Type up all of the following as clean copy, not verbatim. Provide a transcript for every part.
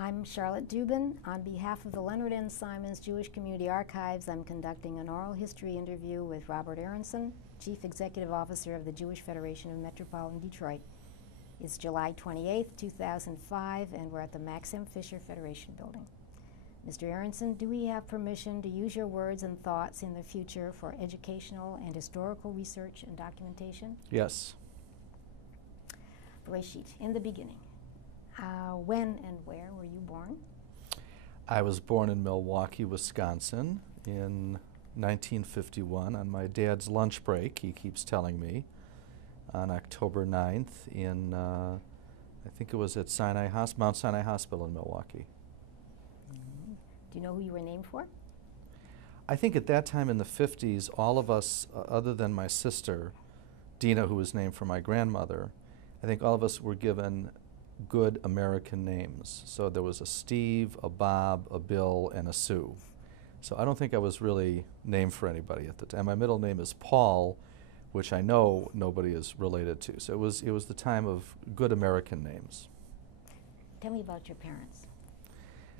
I'm Charlotte Dubin. On behalf of the Leonard N. Simons Jewish Community Archives, I'm conducting an oral history interview with Robert Aronson, Chief Executive Officer of the Jewish Federation of Metropolitan Detroit. It's July 28th, 2005, and we're at the Max M. Fisher Federation Building. Mr. Aronson, do we have permission to use your words and thoughts in the future for educational and historical research and documentation? Yes. Bereshit, in the beginning. When and where were you born? I was born in Milwaukee, Wisconsin in 1951 on my dad's lunch break, he keeps telling me, on October 9th in, I think it was at Mount Sinai Hospital in Milwaukee. Mm-hmm. Do you know who you were named for? I think at that time in the 50s, all of us, other than my sister, Dina, who was named for my grandmother, I think all of us were given good American names. So there was a Steve, a Bob, a Bill, and a Sue. So I don't think I was really named for anybody at the time. My middle name is Paul, which I know nobody is related to. So it was the time of good American names. Tell me about your parents.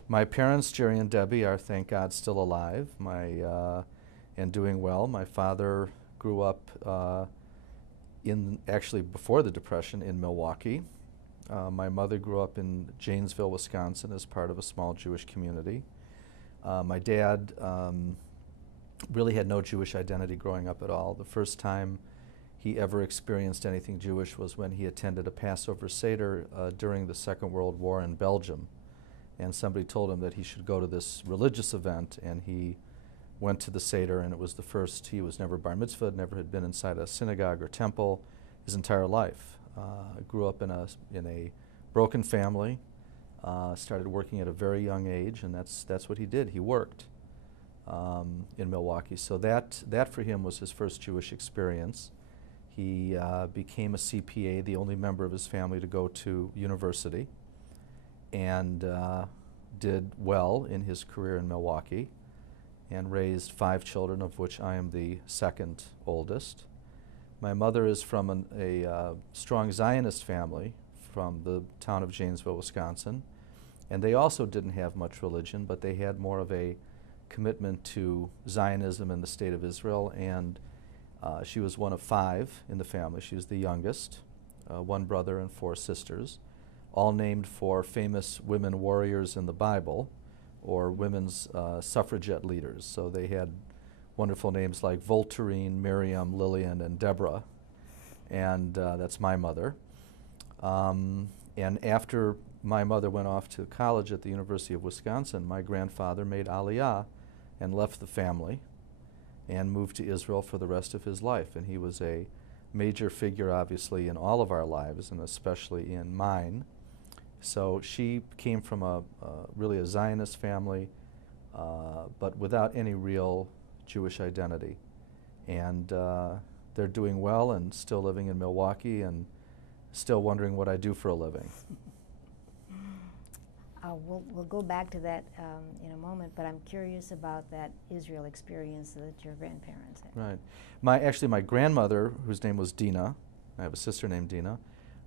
My parents, Jerry and Debbie, are, thank God, still alive and doing well. My father grew up actually before the Depression in Milwaukee. My mother grew up in Janesville, Wisconsin as part of a small Jewish community. My dad really had no Jewish identity growing up at all. The first time he ever experienced anything Jewish was when he attended a Passover Seder during the Second World War in Belgium. And somebody told him that he should go to this religious event, and he went to the Seder, and it was the first. He was never Bar Mitzvah, never had been inside a synagogue or temple his entire life. Grew up in a broken family, started working at a very young age, and that's what he did. He worked in Milwaukee. So that for him was his first Jewish experience. He became a CPA, the only member of his family to go to university, and did well in his career in Milwaukee, and raised 5 children, of which I am the second oldest. My mother is from a strong Zionist family from the town of Janesville, Wisconsin, and they also didn't have much religion, but they had more of a commitment to Zionism in the state of Israel, and she was one of 5 in the family. She was the youngest, 1 brother and 4 sisters, all named for famous women warriors in the Bible or women's suffragette leaders. So they had wonderful names like Voltairine, Miriam, Lillian, and Deborah, and that's my mother. And after my mother went off to college at the University of Wisconsin, my grandfather made Aliyah and left the family and moved to Israel for the rest of his life. And he was a major figure, obviously, in all of our lives, and especially in mine. So she came from really a Zionist family, but without any real Jewish identity. And they're doing well and still living in Milwaukee and still wondering what I do for a living. We'll go back to that in a moment, but I'm curious about that Israel experience that your grandparents had. Right. Actually, my grandmother, whose name was Dina, I have a sister named Dina,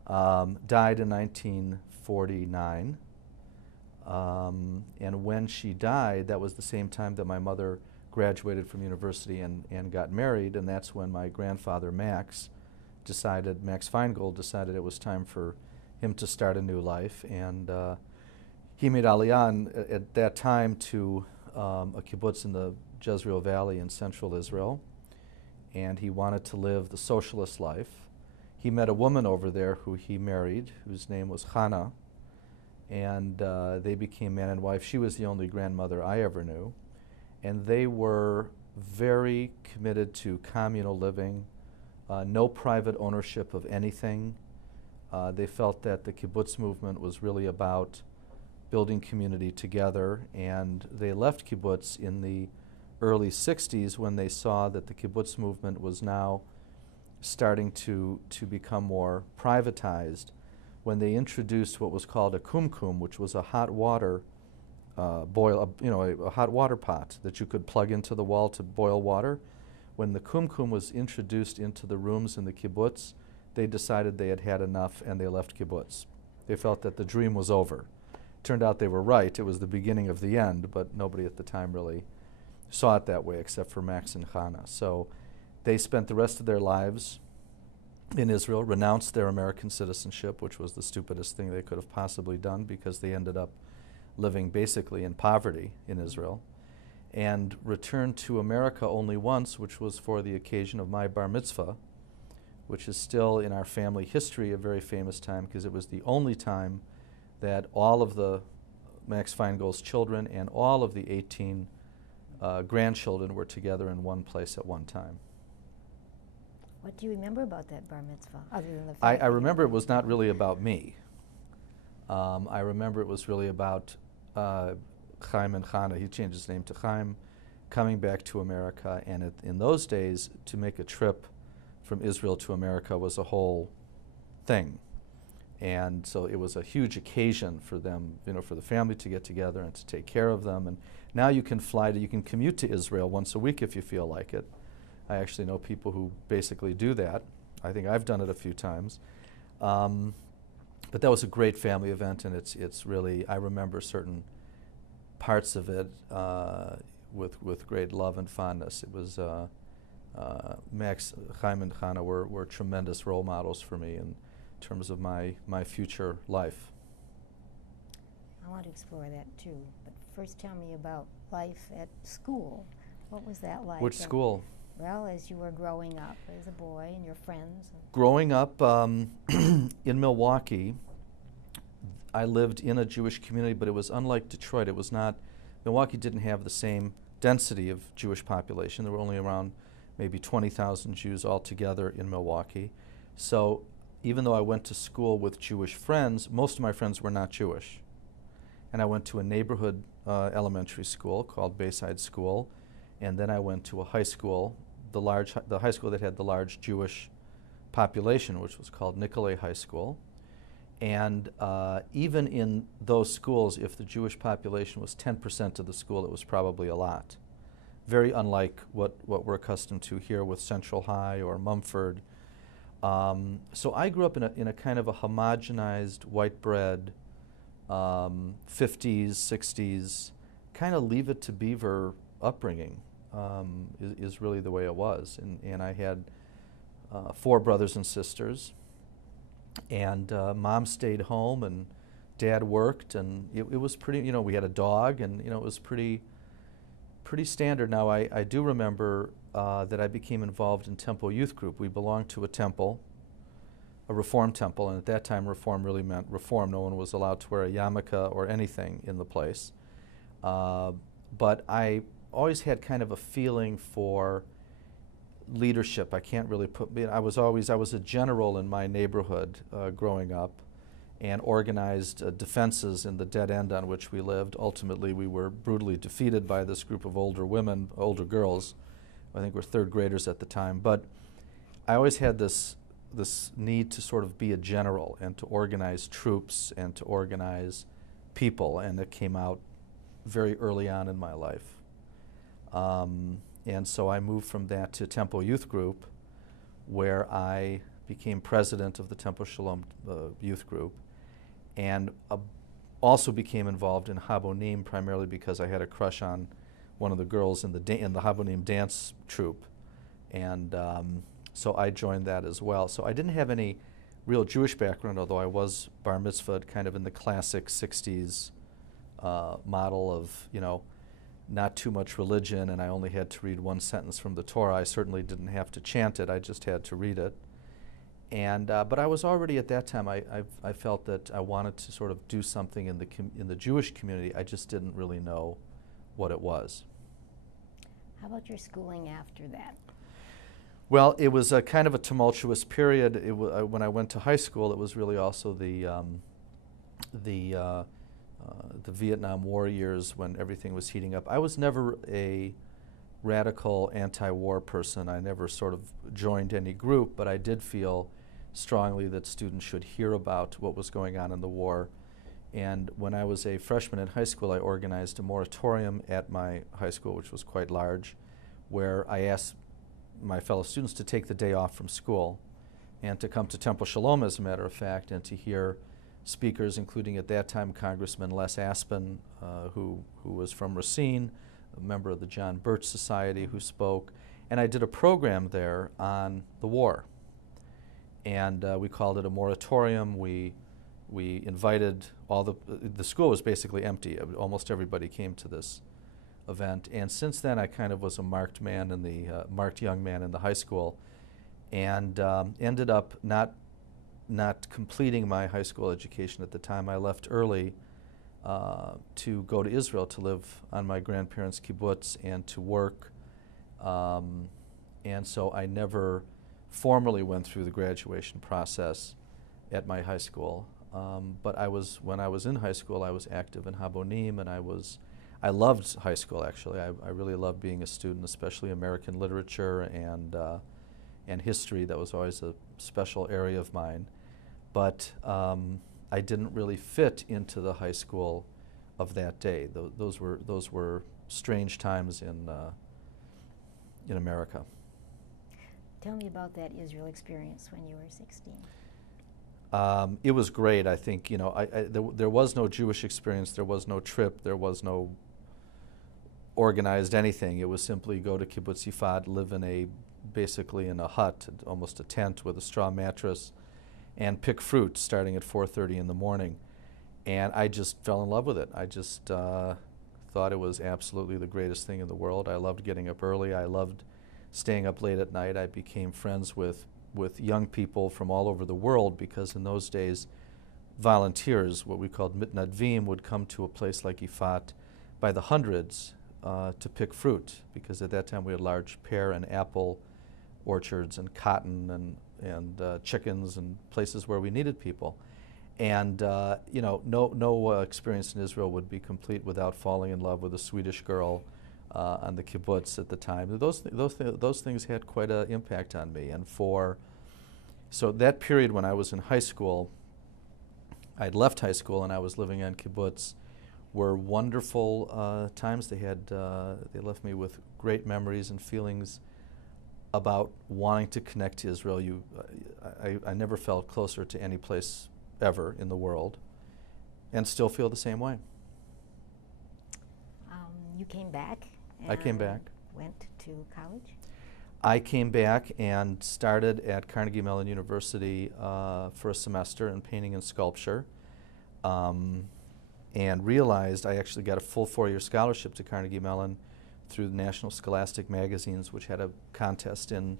died in 1949. And when she died, that was the same time that my mother graduated from university and got married, and that's when my grandfather Max Feingold decided it was time for him to start a new life, and he made Aliyah at that time to a kibbutz in the Jezreel Valley in central Israel, and he wanted to live the socialist life. He met a woman over there who he married, whose name was Hannah, and they became man and wife. She was the only grandmother I ever knew. And they were very committed to communal living, no private ownership of anything. They felt that the kibbutz movement was really about building community together, and they left kibbutz in the early 60s when they saw that the kibbutz movement was now starting to become more privatized, when they introduced what was called a kumkum, which was a hot water a hot water pot that you could plug into the wall to boil water. When the kumkum was introduced into the rooms in the kibbutz, they decided they had had enough and they left kibbutz. They felt that the dream was over. Turned out they were right. It was the beginning of the end, but nobody at the time really saw it that way except for Max and Hannah. So they spent the rest of their lives in Israel, renounced their American citizenship, which was the stupidest thing they could have possibly done because they ended up living basically in poverty in Israel, and returned to America only once, which was for the occasion of my Bar Mitzvah, which is still in our family history a very famous time because it was the only time that all of the Max Feingold's children and all of the 18 grandchildren were together in one place at one time. What do you remember about that Bar Mitzvah, other than the fact I remember it was not really about me. I remember it was really about Chaim and Hannah. He changed his name to Chaim, coming back to America, and in those days, to make a trip from Israel to America was a whole thing. And so it was a huge occasion for them, you know, for the family to get together and to take care of them. And now you can you can commute to Israel once a week if you feel like it. I actually know people who basically do that. I think I've done it a few times. But that was a great family event, and it's really, I remember certain parts of it with great love and fondness. It was, Max, Chaim, and Hannah were tremendous role models for me in terms of my future life. I want to explore that too, but first tell me about life at school. What was that like? Which school? Well, as you were growing up as a boy and your friends. Growing up in Milwaukee, I lived in a Jewish community, but it was unlike Detroit. It was not, Milwaukee didn't have the same density of Jewish population. There were only around maybe 20,000 Jews altogether in Milwaukee. So even though I went to school with Jewish friends, most of my friends were not Jewish. And I went to a neighborhood elementary school called Bayside School, and then I went to a high school, the high school that had the large Jewish population, which was called Nicolay High School. And even in those schools, if the Jewish population was 10% of the school, it was probably a lot. Very unlike what we're accustomed to here with Central High or Mumford. So I grew up in a kind of a homogenized, white bread, 50s, 60s, kind of Leave It to Beaver upbringing is really the way it was. And I had 4 brothers and sisters, and Mom stayed home and Dad worked, and it was pretty, you know, we had a dog, and, you know, it was pretty standard. Now, I do remember that I became involved in Temple Youth Group. We belonged to a temple, a Reform temple, and at that time Reform really meant Reform. No one was allowed to wear a yarmulke or anything in the place. But I always had kind of a feeling for leadership. I can't really put, I was a general in my neighborhood growing up, and organized defenses in the dead end on which we lived. Ultimately, we were brutally defeated by this group of older women, older girls. I think we're 3rd graders at the time. But I always had this need to sort of be a general and to organize troops and to organize people, and it came out very early on in my life. And so I moved from that to Temple Youth Group, where I became president of the Temple Shalom Youth Group, and also became involved in Habonim, primarily because I had a crush on one of the girls in the Habonim dance troupe, and so I joined that as well. So I didn't have any real Jewish background, although I was bar mitzvahed kind of in the classic 60s model of, you know, not too much religion, and I only had to read one sentence from the Torah. I certainly didn't have to chant it, I just had to read it. And but I was already at that time, I felt that I wanted to sort of do something in the Jewish community. I just didn't really know what it was. How about your schooling after that? Well, it was a kind of a tumultuous period. When I went to high school, it was really also the Vietnam War years when everything was heating up. I was never a radical anti-war person. I never sort of joined any group, but I did feel strongly that students should hear about what was going on in the war. And when I was a freshman in high school, I organized a moratorium at my high school, which was quite large, where I asked my fellow students to take the day off from school and to come to Temple Shalom, as a matter of fact, and to hear speakers, including at that time Congressman Les Aspin, who was from Racine, a member of the John Birch Society, who spoke. And I did a program there on the war. And we called it a moratorium. We invited the school was basically empty. Almost everybody came to this event. And since then, I kind of was a marked young man in the high school, and ended up not completing my high school education at the time. I left early to go to Israel to live on my grandparents' kibbutz and to work. And so I never formally went through the graduation process at my high school. But when I was in high school, I was active in Habonim, and I loved high school, actually. I really loved being a student, especially American literature and history. That was always a special area of mine. But I didn't really fit into the high school of that day. Those were strange times in America. Tell me about that Israel experience when you were 16. It was great. I think, there was no Jewish experience. There was no trip. There was no organized anything. It was simply go to Kibbutz Yifat, live basically in a hut, almost a tent with a straw mattress, and pick fruit starting at 4:30 in the morning. And I just fell in love with it. I just thought it was absolutely the greatest thing in the world. I loved getting up early. I loved staying up late at night. I became friends with young people from all over the world, because in those days, volunteers, what we called mitnadvim, would come to a place like Yifat by the hundreds to pick fruit, because at that time we had large pear and apple orchards and cotton and chickens and places where we needed people. And no experience in Israel would be complete without falling in love with a Swedish girl on the kibbutz at the time. Those things had quite an impact on me. And so that period when I was in high school, I'd left high school and I was living on kibbutz, were wonderful times. They left me with great memories and feelings about wanting to connect to Israel. I never felt closer to any place ever in the world, and still feel the same way. You came back? I came back. Went to college? I came back and started at Carnegie Mellon University for a semester in painting and sculpture, and realized I actually got a full 4-year scholarship to Carnegie Mellon through the National Scholastic Magazines, which had a contest in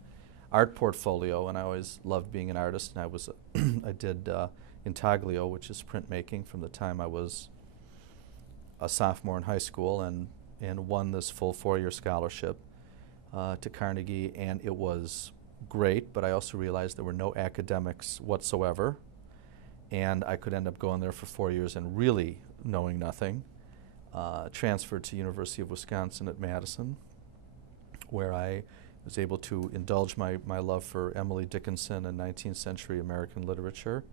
art portfolio, and I always loved being an artist, and I did intaglio, which is printmaking, from the time I was a sophomore in high school, and won this full 4-year scholarship to Carnegie, and it was great, but I also realized there were no academics whatsoever, and I could end up going there for 4 years and really knowing nothing. Transferred to University of Wisconsin at Madison, where I was able to indulge my love for Emily Dickinson and 19th century American literature.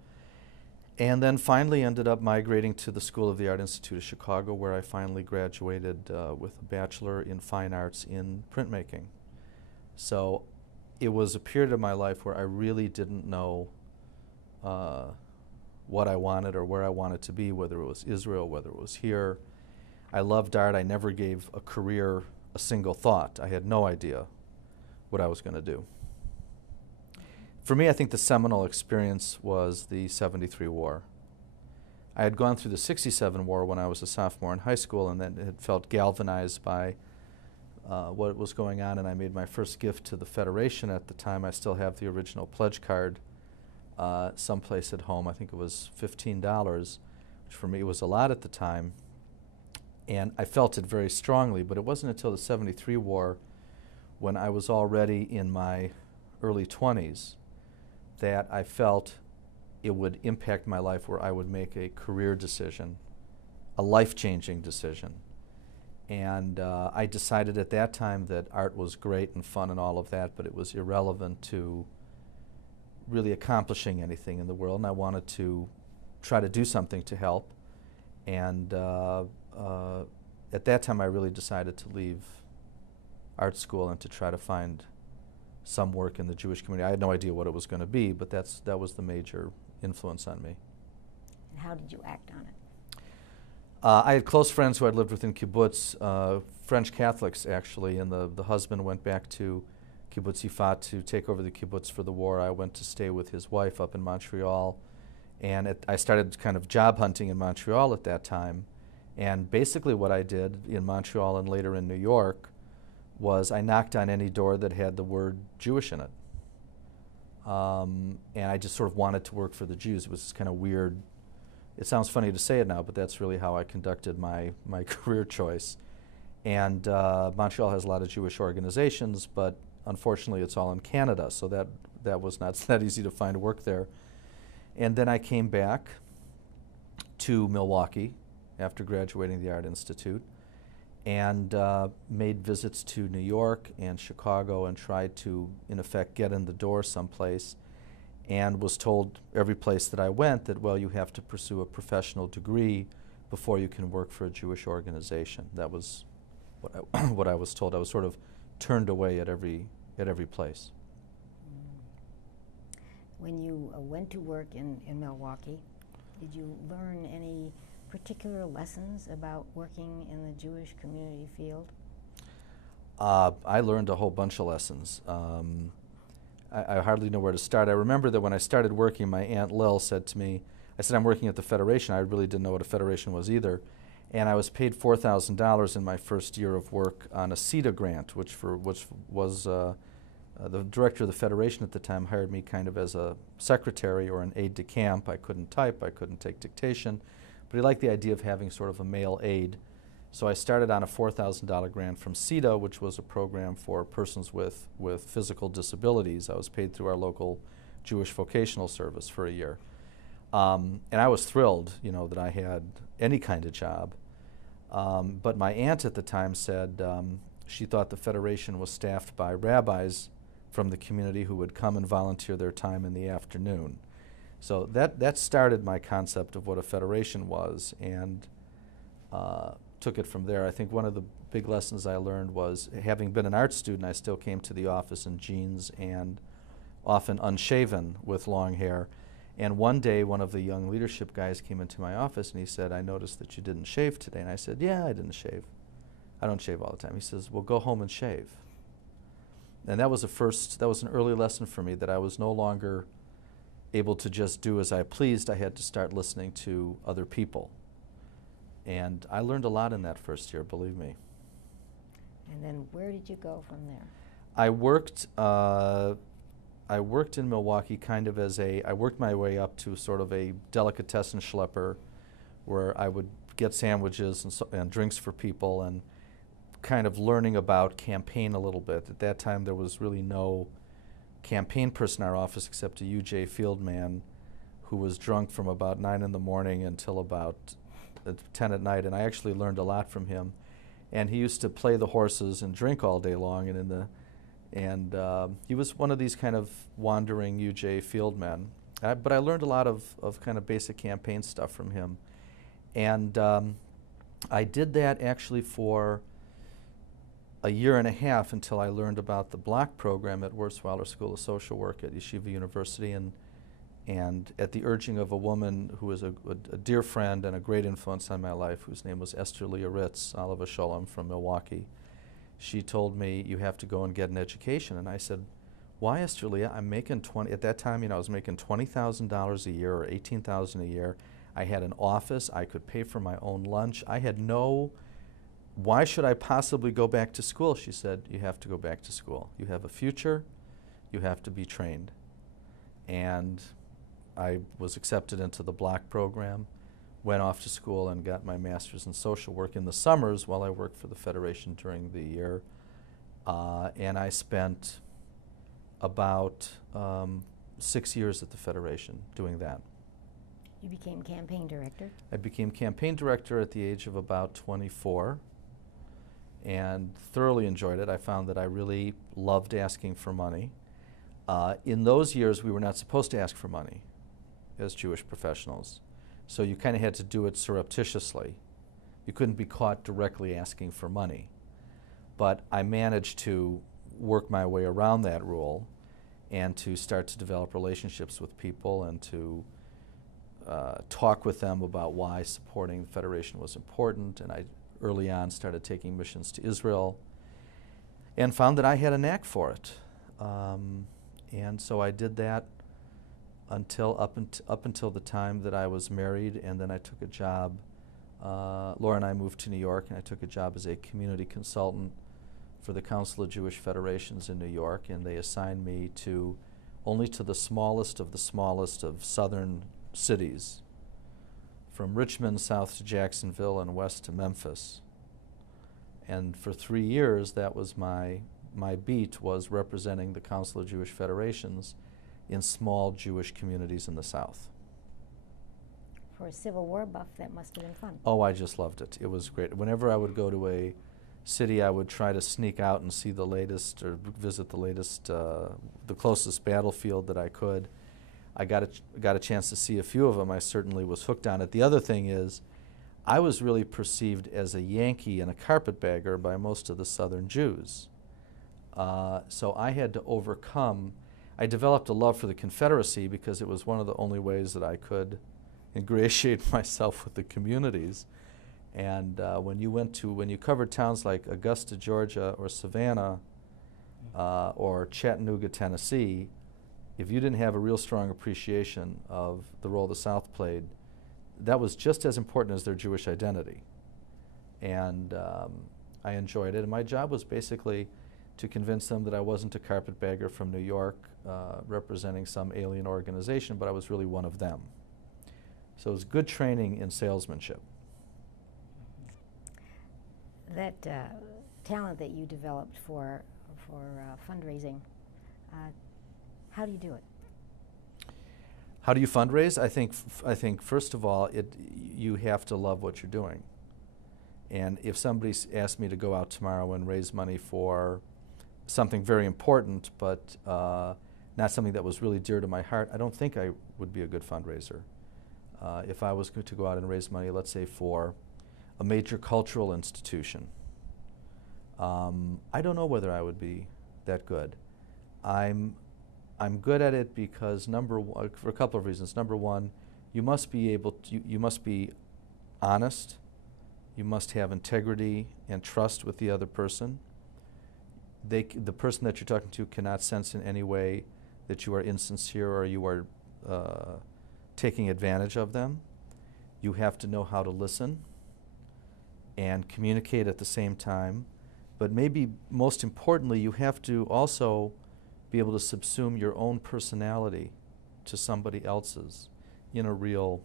And then finally ended up migrating to the School of the Art Institute of Chicago, where I finally graduated with a Bachelor in Fine Arts in printmaking. So it was a period of my life where I really didn't know what I wanted or where I wanted to be, whether it was Israel, whether it was here. I loved art. I never gave a career a single thought. I had no idea what I was going to do. For me, I think the seminal experience was the 73 war. I had gone through the 67 war when I was a sophomore in high school, and then had felt galvanized by what was going on, and I made my first gift to the Federation at the time. I still have the original pledge card someplace at home. I think it was $15, which for me was a lot at the time. And I felt it very strongly, but it wasn't until the 73 war, when I was already in my early 20s, that I felt it would impact my life, where I would make a career decision, a life-changing decision. And I decided at that time that art was great and fun and all of that, but it was irrelevant to really accomplishing anything in the world, and I wanted to try to do something to help. And at that time, I really decided to leave art school and to try to find some work in the Jewish community. I had no idea what it was going to be, but that was the major influence on me. How did you act on it? I had close friends who I'd lived with in kibbutz, French Catholics actually, and the husband went back to Kibbutz Yifat to take over the kibbutz for the war. I went to stay with his wife up in Montreal, and I started kind of job hunting in Montreal at that time. And basically what I did in Montreal and later in New York was I knocked on any door that had the word Jewish in it. And I just sort of wanted to work for the Jews. It was kind of weird. It sounds funny to say it now, but that's really how I conducted my career choice. And Montreal has a lot of Jewish organizations, but unfortunately it's all in Canada, so that was not that easy to find work there. And then I came back to Milwaukee after graduating the Art Institute and made visits to New York and Chicago and tried to, in effect, get in the door someplace, and was told every place that I went that, well, you have to pursue a professional degree before you can work for a Jewish organization. That was what I was told. I was sort of turned away at every place. When you went to work in Milwaukee, did you learn any particular lessons about working in the Jewish community field? I learned a whole bunch of lessons. I hardly know where to start. I remember that when I started working, my Aunt Lil said to me, I said, I'm working at the Federation. I really didn't know what a Federation was either. And I was paid $4,000 in my first year of work on a CETA grant, which was the director of the Federation at the time hired me kind of as a secretary or an aide de camp. I couldn't type, I couldn't take dictation, but he liked the idea of having sort of a male aide. So I started on a $4,000 grant from CETA, which was a program for persons with physical disabilities. I was paid through our local Jewish vocational service for a year. And I was thrilled, that I had any kind of job. But my aunt at the time said she thought the Federation was staffed by rabbis from the community who would come and volunteer their time in the afternoon. So that started my concept of what a Federation was, and took it from there. I think one of the big lessons I learned was, having been an art student, I still came to the office in jeans and often unshaven with long hair. And one day, one of the young leadership guys came into my office and he said, I noticed that you didn't shave today. And I said, yeah, I didn't shave. I don't shave all the time. He says, well, go home and shave. And that was an early lesson for me, that I was no longer able to just do as I pleased. I had to start listening to other people. And I learned a lot in that first year, believe me. And then where did you go from there? I worked in Milwaukee I worked my way up to sort of a delicatessen schlepper, where I would get sandwiches and drinks for people, and kind of learning about campaign a little bit. At that time, there was really no campaign person in our office except a UJ field man who was drunk from about 9 in the morning until about 10 at night, and I actually learned a lot from him. And he used to play the horses and drink all day long, and he was one of these kind of wandering UJ field men. But I learned a lot of kind of basic campaign stuff from him. And I did that actually for a year and a half until I learned about the block program at Wurzweiler School of Social Work at Yeshiva University, and at the urging of a woman who was a dear friend and a great influence on my life, whose name was Esther Leah Ritz, Oliva Sholem from Milwaukee. She told me, you have to go and get an education. And I said, why, Esther Leah? I'm making at that time, I was making $20,000 a year or $18,000 a year. I had an office. I could pay for my own lunch. I had why should I possibly go back to school? She said, you have to go back to school. You have a future. You have to be trained. And I was accepted into the block program, went off to school and got my master's in social work in the summers while I worked for the Federation during the year. And I spent about 6 years at the Federation doing that. You became campaign director? I became campaign director at the age of about 24 and thoroughly enjoyed it. I found that I really loved asking for money. In those years, we were not supposed to ask for money as Jewish professionals. So you kind of had to do it surreptitiously. You couldn't be caught directly asking for money. But I managed to work my way around that rule and to start to develop relationships with people and to talk with them about why supporting the Federation was important, and I early on started taking missions to Israel and found that I had a knack for it. And so I did that until up until the time that I was married, and then I took a job. Laura and I moved to New York, and I took a job as a community consultant for the Council of Jewish Federations in New York, and they assigned me only to the smallest of southern cities, from Richmond south to Jacksonville and west to Memphis. And for 3 years, that was my beat, was representing the Council of Jewish Federations in small Jewish communities in the South. For a Civil War buff, that must have been fun. Oh, I just loved it. It was great. Whenever I would go to a city, I would try to sneak out and see the latest, or visit the latest, the closest battlefield that I could. I got a chance to see a few of them. I certainly was hooked on it. The other thing is, I was really perceived as a Yankee and a carpetbagger by most of the Southern Jews. So I had to overcome. I developed a love for the Confederacy because it was one of the only ways that I could ingratiate myself with the communities. And when you covered towns like Augusta, Georgia, or Savannah, or Chattanooga, Tennessee, if you didn't have a real strong appreciation of the role the South played, that was just as important as their Jewish identity. And I enjoyed it. And my job was basically to convince them that I wasn't a carpetbagger from New York representing some alien organization, but I was really one of them. So it was good training in salesmanship. That talent that you developed for fundraising, how do you do it? How do you fundraise? I think first of all, you have to love what you're doing. And if somebody asked me to go out tomorrow and raise money for something very important, but not something that was really dear to my heart, I don't think I would be a good fundraiser. If I was going to go out and raise money, let's say for a major cultural institution, I don't know whether I would be that good. I'm good at it because for a couple of reasons. Number one, you must be able to, you must be honest. You must have integrity and trust with the other person. The person that you're talking to cannot sense in any way that you are insincere or you are taking advantage of them. You have to know how to listen and communicate at the same time. But maybe most importantly, you have to also be able to subsume your own personality to somebody else's in a real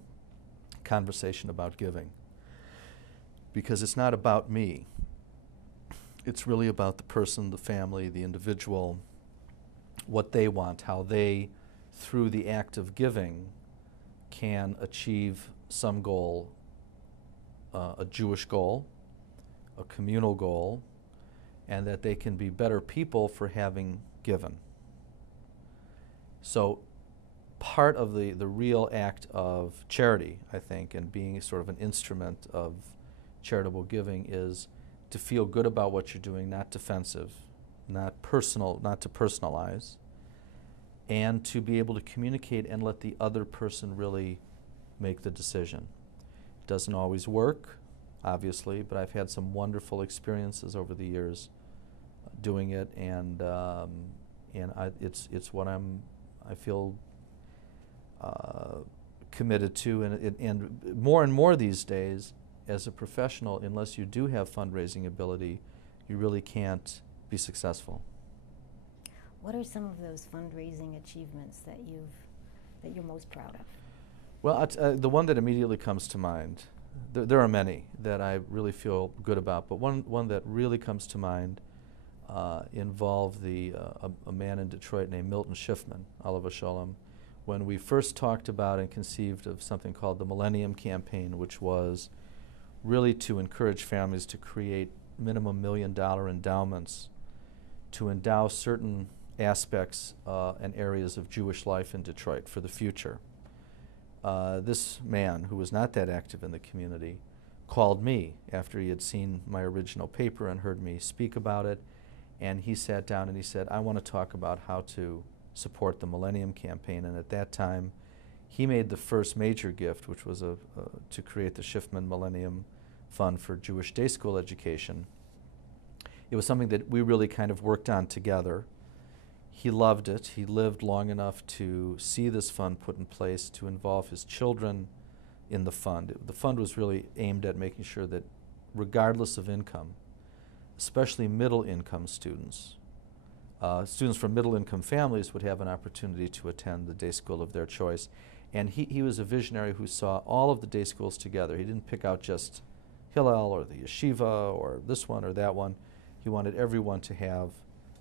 conversation about giving. Because it's not about me. It's really about the person, the family, the individual, what they want, how they, through the act of giving, can achieve some goal, a Jewish goal, a communal goal, and that they can be better people for having given. So part of the real act of charity, I think, and being sort of an instrument of charitable giving is to feel good about what you're doing, not defensive, not personal, not to personalize, and to be able to communicate and let the other person really make the decision. It doesn't always work, obviously, but I've had some wonderful experiences over the years doing it, and it's what I feel committed to, and more and more these days, as a professional, unless you do have fundraising ability, you really can't be successful. What are some of those fundraising achievements that you're most proud of? Well, the one that immediately comes to mind, there are many that I really feel good about, but one that really comes to mind involved a man in Detroit named Milton Schiffman, Alav Shalom, when we first talked about and conceived of something called the Millennium Campaign, which was really to encourage families to create minimum $1 million endowments to endow certain aspects and areas of Jewish life in Detroit for the future. This man, who was not that active in the community, called me after he had seen my original paper and heard me speak about it, and he sat down and he said, I want to talk about how to support the Millennium Campaign. And at that time, he made the first major gift, which was to create the Schiffman Millennium Fund for Jewish day school education. It was something that we really kind of worked on together. He loved it. He lived long enough to see this fund put in place to involve his children in the fund. The fund was really aimed at making sure that regardless of income, especially middle-income students, students from middle-income families would have an opportunity to attend the day school of their choice. And he was a visionary who saw all of the day schools together. He didn't pick out just Hillel or the Yeshiva or this one or that one. He wanted everyone to have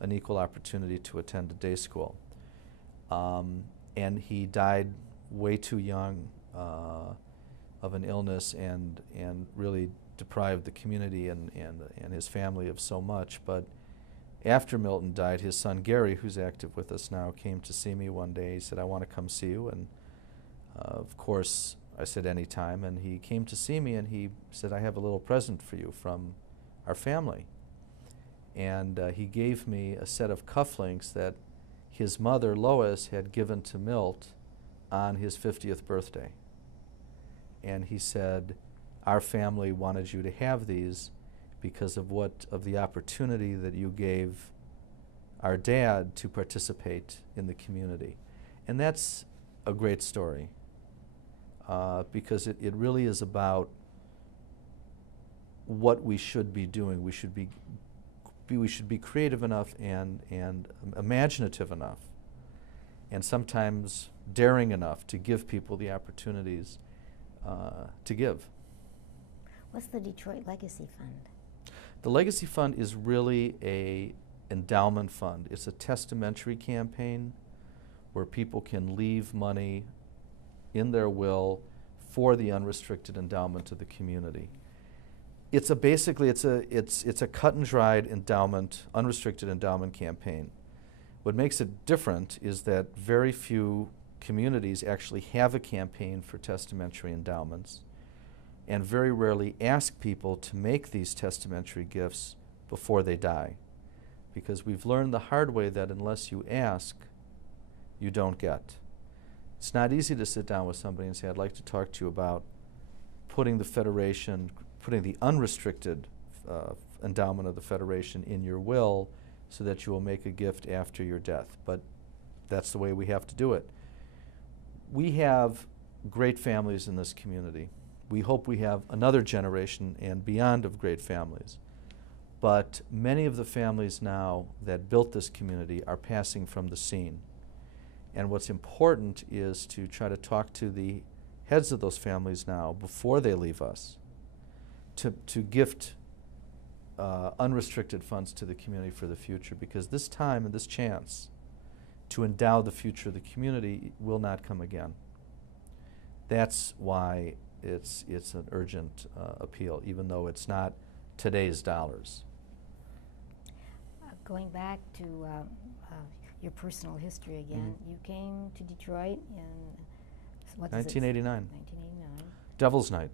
an equal opportunity to attend a day school. And he died way too young of an illness and really deprived the community and his family of so much. But after Milton died, his son Gary, who's active with us now, came to see me one day. He said, "I want to come see you." And of course, I said, "Anytime." And he came to see me and he said, "I have a little present for you from our family." And he gave me a set of cufflinks that his mother, Lois, had given to Milt on his 50th birthday. And he said, "Our family wanted you to have these because of the opportunity that you gave our dad to participate in the community." And that's a great story because it really is about what we should be doing. We should be creative enough and imaginative enough, and sometimes daring enough to give people the opportunities to give. What's the Detroit Legacy Fund? The Legacy Fund is really a endowment fund. It's a testamentary campaign where people can leave money in their will for the unrestricted endowment of the community. It's a cut and dried endowment, unrestricted endowment campaign. What makes it different is that very few communities actually have a campaign for testamentary endowments, and very rarely ask people to make these testamentary gifts before they die. Because we've learned the hard way that unless you ask, you don't get. It's not easy to sit down with somebody and say, "I'd like to talk to you about putting the unrestricted endowment of the Federation in your will so that you will make a gift after your death." But that's the way we have to do it. We have great families in this community. We hope we have another generation and beyond of great families. But many of the families now that built this community are passing from the scene. And what's important is to try to talk to the heads of those families now before they leave us to gift unrestricted funds to the community for the future, because this time and this chance to endow the future of the community will not come again. That's why it's an urgent appeal, even though it's not today's dollars. Going back to your personal history again, you came to Detroit in 1989. 1989. Devil's Night.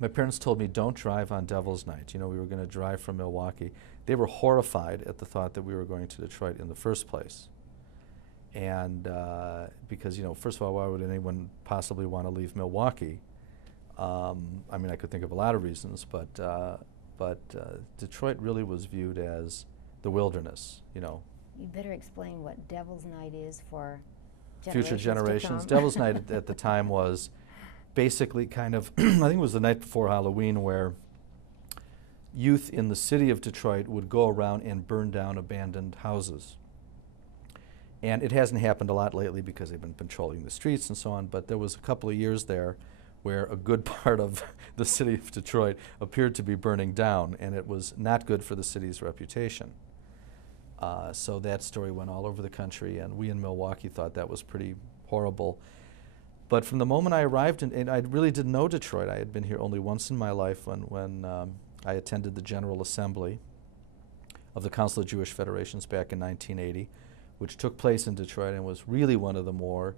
My parents told me, "Don't drive on Devil's Night." You know, we were going to drive from Milwaukee. They were horrified at the thought that we were going to Detroit in the first place. And because, you know, first of all, why would anyone possibly want to leave Milwaukee? I mean, I could think of a lot of reasons, but Detroit really was viewed as the wilderness, you know. You better explain what Devil's Night is for future generations. to come. Devil's Night at the time was basically kind of, I think it was the night before Halloween, where youth in the city of Detroit would go around and burn down abandoned houses. And it hasn't happened a lot lately because they've been patrolling the streets and so on, but there was a couple of years there where a good part of the city of Detroit appeared to be burning down, and it was not good for the city's reputation. So that story went all over the country, and we in Milwaukee thought that was pretty horrible. But from the moment I arrived, and I really didn't know Detroit. I had been here only once in my life when I attended the General Assembly of the Council of Jewish Federations back in 1980, which took place in Detroit and was really one of the more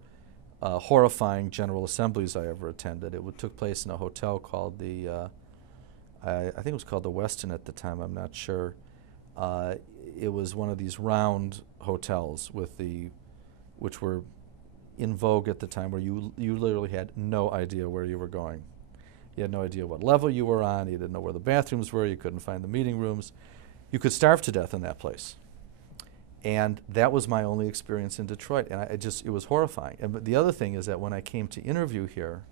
horrifying General Assemblies I ever attended. It took place in a hotel called I think it was called the Westin at the time, I'm not sure. It was one of these round hotels which were in vogue at the time, where you literally had no idea where you were going. You had no idea what level you were on. You didn't know where the bathrooms were. You couldn't find the meeting rooms. You could starve to death in that place. And that was my only experience in Detroit, and it was horrifying. And but the other thing is that when I came to interview here,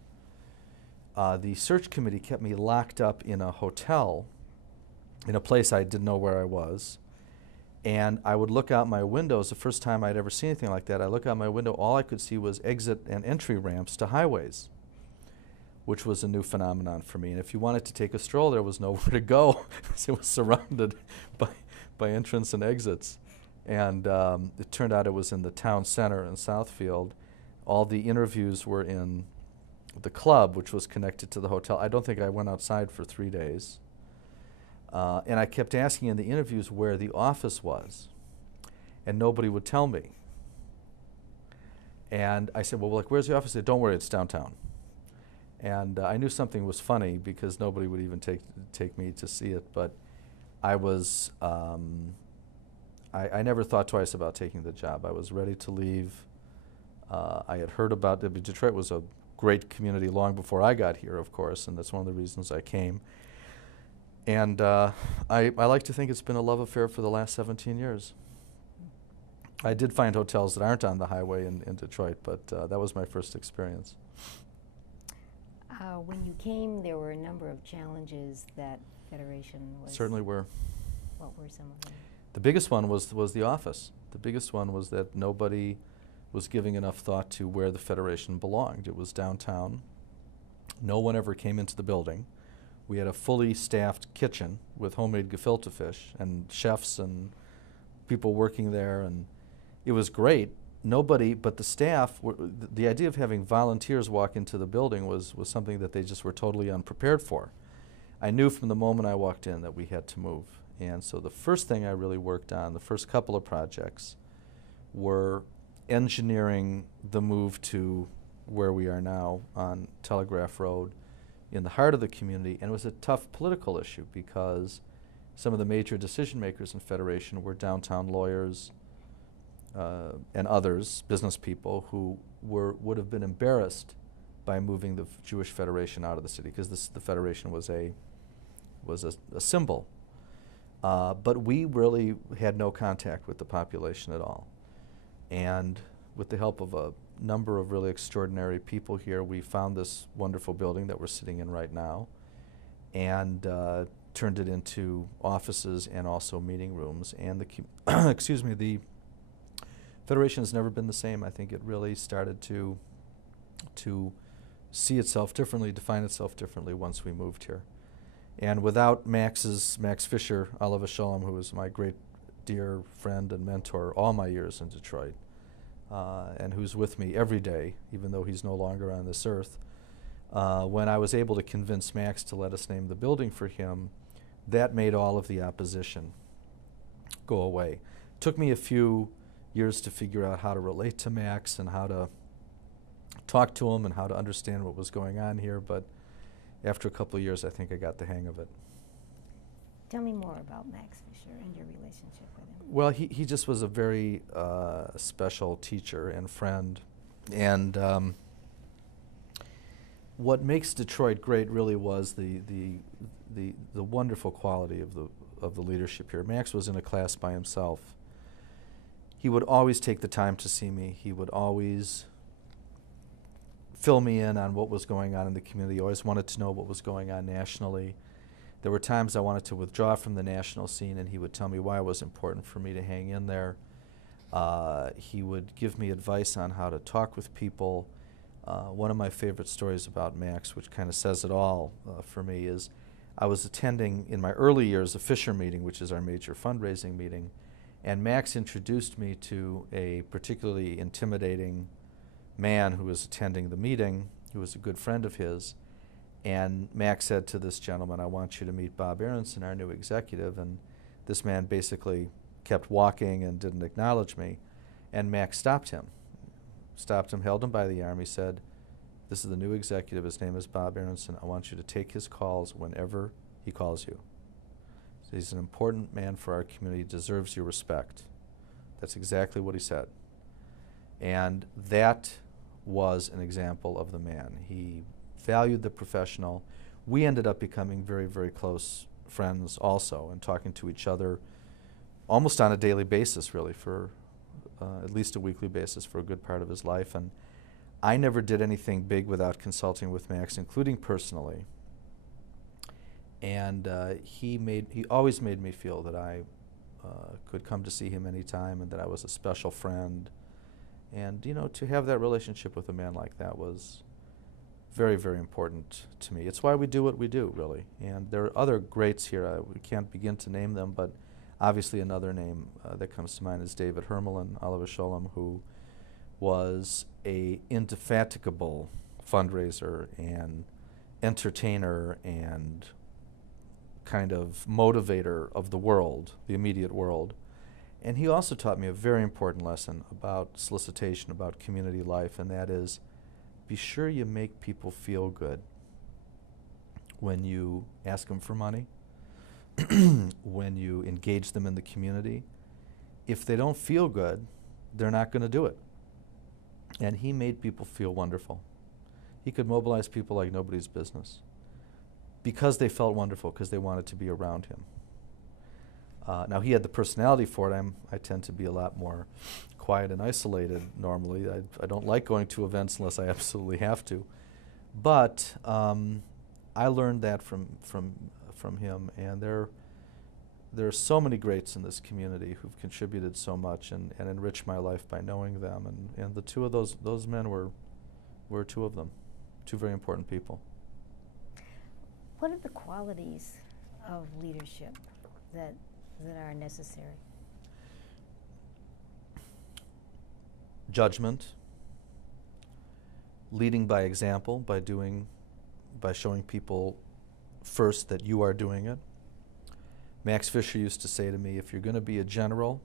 the search committee kept me locked up in a hotel in a place I didn't know where I was. And I would look out my windows. The first time I'd ever seen anything like that, I look out my window, all I could see was exit and entry ramps to highways, which was a new phenomenon for me. And if you wanted to take a stroll, there was nowhere to go. It was surrounded by entrance and exits. And it turned out it was in the town center in Southfield. All the interviews were in the club, which was connected to the hotel. I don't think I went outside for 3 days. And I kept asking in the interviews where the office was, and nobody would tell me. And I said, well, like, where's the office? They said, don't worry, it's downtown. And I knew something was funny because nobody would even take me to see it. But I was, I never thought twice about taking the job. I was ready to leave. I had heard about it. Detroit was a great community long before I got here, of course, and that's one of the reasons I came. And I like to think it's been a love affair for the last 17 years. I did find hotels that aren't on the highway in Detroit, but that was my first experience. When you came, there were a number of challenges that Federation was... Certainly were. What were some of them? The biggest one was the office. The biggest one was that nobody was giving enough thought to where the Federation belonged. It was downtown. No one ever came into the building. We had a fully staffed kitchen with homemade gefilte fish and chefs and people working there, and it was great. Nobody but the staff, the idea of having volunteers walk into the building was something that they just were totally unprepared for. I knew from the moment I walked in that we had to move. And so the first thing I really worked on, the first couple of projects, were engineering the move to where we are now on Telegraph Road in the heart of the community. And it was a tough political issue because some of the major decision makers in Federation were downtown lawyers and others, business people, who would have been embarrassed by moving the Jewish Federation out of the city, because the Federation was a symbol. But we really had no contact with the population at all. And with the help of a number of really extraordinary people here, we found this wonderful building that we're sitting in right now, and turned it into offices and also meeting rooms. And the excuse me, the Federation has never been the same. I think it really started to see itself differently, define itself differently once we moved here. And without Max Fisher, Oliver Shalom, who was my great dear friend and mentor all my years in Detroit, and who's with me every day, even though he's no longer on this earth, when I was able to convince Max to let us name the building for him, that made all of the opposition go away. It took me a few years to figure out how to relate to Max and how to talk to him and how to understand what was going on here, but after a couple of years, I think I got the hang of it. Tell me more about Max Fisher and your relationship with him. Well, he just was a very special teacher and friend. And what makes Detroit great really was the wonderful quality of the leadership here. Max was in a class by himself. He would always take the time to see me. He would always fill me in on what was going on in the community. He always wanted to know what was going on nationally. There were times I wanted to withdraw from the national scene, and he would tell me why it was important for me to hang in there. He would give me advice on how to talk with people. One of my favorite stories about Max, which kind of says it all for me, is I was attending in my early years a Fisher meeting, which is our major fundraising meeting, and Max introduced me to a particularly intimidating man who was attending the meeting, who was a good friend of his. And Max said to this gentleman, "I want you to meet Bob Aronson, our new executive." And this man basically kept walking and didn't acknowledge me. And Max stopped him, held him by the arm. He said, "This is the new executive. His name is Bob Aronson. I want you to take his calls whenever he calls you. So he's an important man for our community. He deserves your respect." That's exactly what he said. And that was an example of the man. He valued the professional. We ended up becoming very, very close friends also, and talking to each other almost on a daily basis, really, for at least a weekly basis for a good part of his life. And I never did anything big without consulting with Max, including personally. And he always made me feel that I could come to see him anytime and that I was a special friend. And, you know, to have that relationship with a man like that was very, very important to me. It's why we do what we do, really. And there are other greats here. We can't begin to name them, but obviously another name that comes to mind is David Hermelin, Oliver Sholem, who was a indefatigable fundraiser and entertainer and kind of motivator of the world, the immediate world. And he also taught me a very important lesson about solicitation, about community life, and that is, be sure you make people feel good when you ask them for money, when you engage them in the community. If they don't feel good, they're not going to do it. And he made people feel wonderful. He could mobilize people like nobody's business because they felt wonderful, because they wanted to be around him. Now, he had the personality for it. I tend to be a lot more quiet and isolated normally. I don't like going to events unless I absolutely have to. But I learned that from him, and there are so many greats in this community who've contributed so much and enriched my life by knowing them. And the two of those men were two of them, two very important people. What are the qualities of leadership that are necessary? Judgment, leading by example, by showing people first that you are doing it. Max Fisher used to say to me, if you're going to be a general,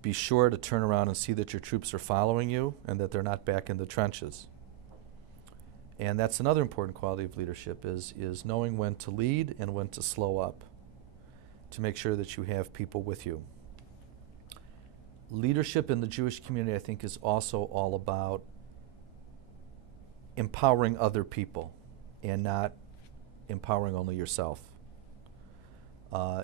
be sure to turn around and see that your troops are following you and that they're not back in the trenches. And that's another important quality of leadership, is knowing when to lead and when to slow up, to make sure that you have people with you. Leadership in the Jewish community, I think, is also all about empowering other people and not empowering only yourself.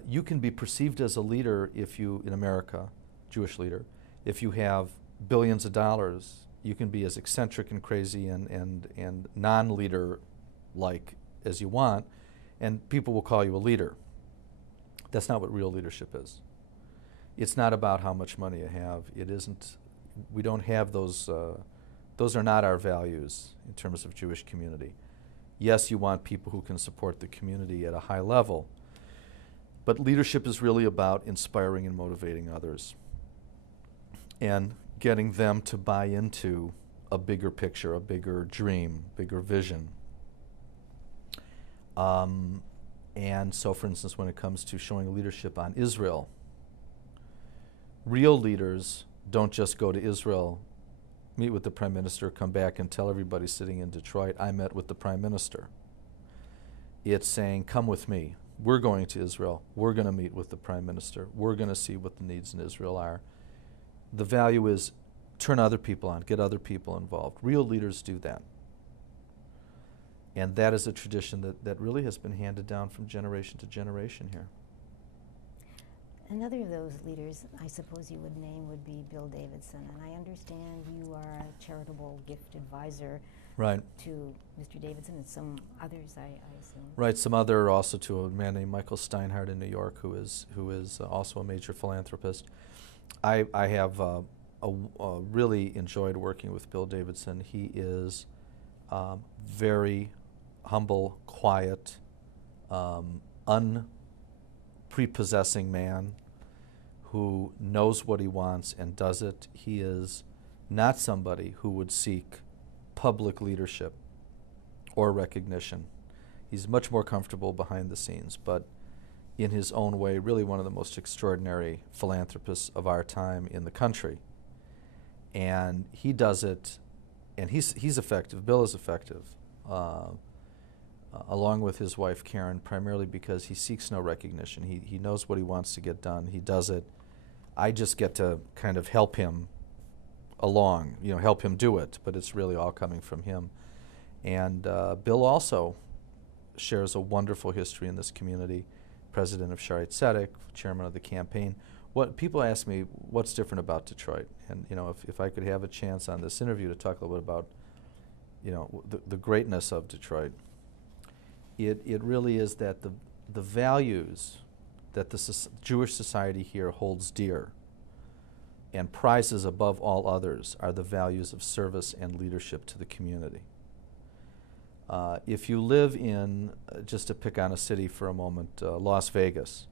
You can be perceived as a leader in America, Jewish leader, if you have billions of dollars. You can be as eccentric and crazy and non-leader-like as you want, and people will call you a leader. That's not what real leadership is. It's not about how much money you have. It isn't. We don't have those. Those are not our values in terms of Jewish community. Yes, you want people who can support the community at a high level, but leadership is really about inspiring and motivating others and getting them to buy into a bigger picture, a bigger dream, bigger vision. And so, for instance, when it comes to showing leadership on Israel, real leaders don't just go to Israel, meet with the Prime Minister, come back and tell everybody sitting in Detroit, I met with the Prime Minister. It's saying, come with me. We're going to Israel. We're going to meet with the Prime Minister. We're going to see what the needs in Israel are. The value is turn other people on, get other people involved. Real leaders do that. And that is a tradition that really has been handed down from generation to generation here. Another of those leaders, I suppose you would name, would be Bill Davidson. And I understand you are a charitable gift advisor Right. to Mr. Davidson and some others, I assume. Right, some other also to a man named Michael Steinhardt in New York, who is also a major philanthropist. I have really enjoyed working with Bill Davidson. He is very humble, quiet, unprepossessing man who knows what he wants and does it. He is not somebody who would seek public leadership or recognition. He's much more comfortable behind the scenes, but in his own way, really one of the most extraordinary philanthropists of our time in the country. And he does it, and he's effective. Bill is effective, along with his wife Karen, primarily because he seeks no recognition. He knows what he wants to get done. He does it. I just get to kind of help him along, help him do it, but it's really all coming from him. And Bill also shares a wonderful history in this community, president of Shaarei Tzedek, chairman of the campaign. What people ask me, what's different about Detroit? And if I could have a chance on this interview to talk a little bit about the greatness of Detroit, it really is that the values that the Jewish society here holds dear and prizes above all others are the values of service and leadership to the community. If you live in, just to pick on a city for a moment, Las Vegas,